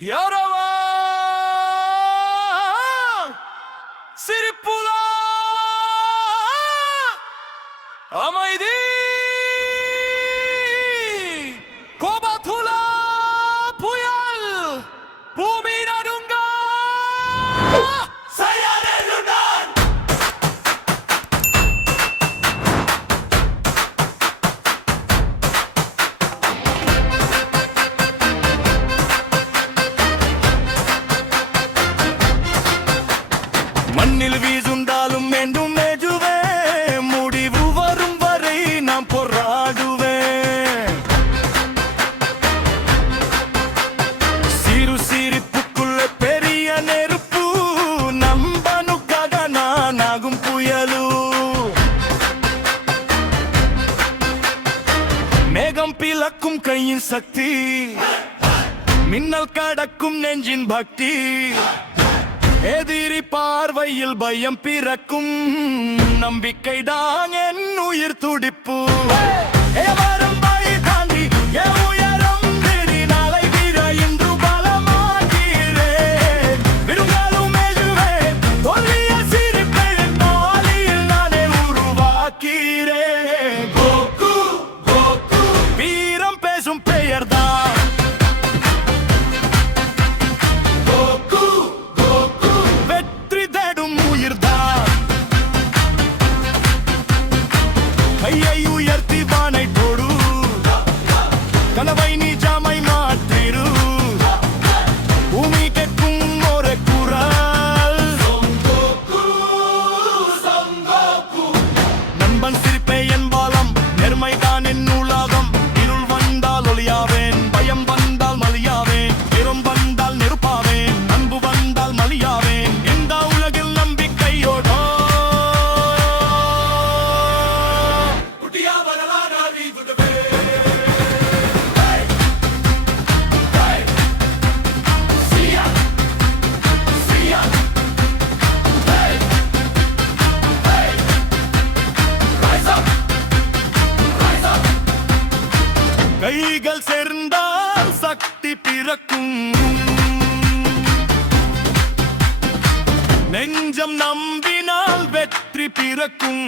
யாரவா சிரிப்புலா அமைதி கோபத்துலா புயல் பூமி நடுங்க மண்ணில் வீசுண்டாலும் மீண்டும் மேஜுவே முடிவு வரும் வரை நாம் போராடுவேன். சிறு சிரிப்புக்குள்ள பெரிய நெருப்பு நம்பனுக்காக நான் ஆகும் புயலு. மேகம் பிளக்கும் கையின் சக்தி மின்னல் கடக்கும் நெஞ்சின் பக்தி எதிரி பார்வையில் பயம் பிறக்கும் நம்பிக்கைதான் என் உயிர் துடிப்பு. வீரம் பேசும் பெயர்தான் கையை உயர்த்தி வானை போடு கனவை நீ ஜாமை மாற்றிரு பூமி கேட்கும் ஒரு குரல் நண்பன் சிரிப்பே என் பாலம் நேர்மைதான் என் உலகம் இருள் வந்தால் ஒளியாவேன் பயம் வந்தால் மலியாவேன் இரம் வந்தால் நெருப்பாவேன் அன்பு வந்தால் மலியாவேன் இந்த உலகில் நம்பிக்கையோட கைகள் சேர்ந்தால் சக்தி பிறக்கும் நெஞ்சம் நம்பினால் வெற்றி பிறக்கும்.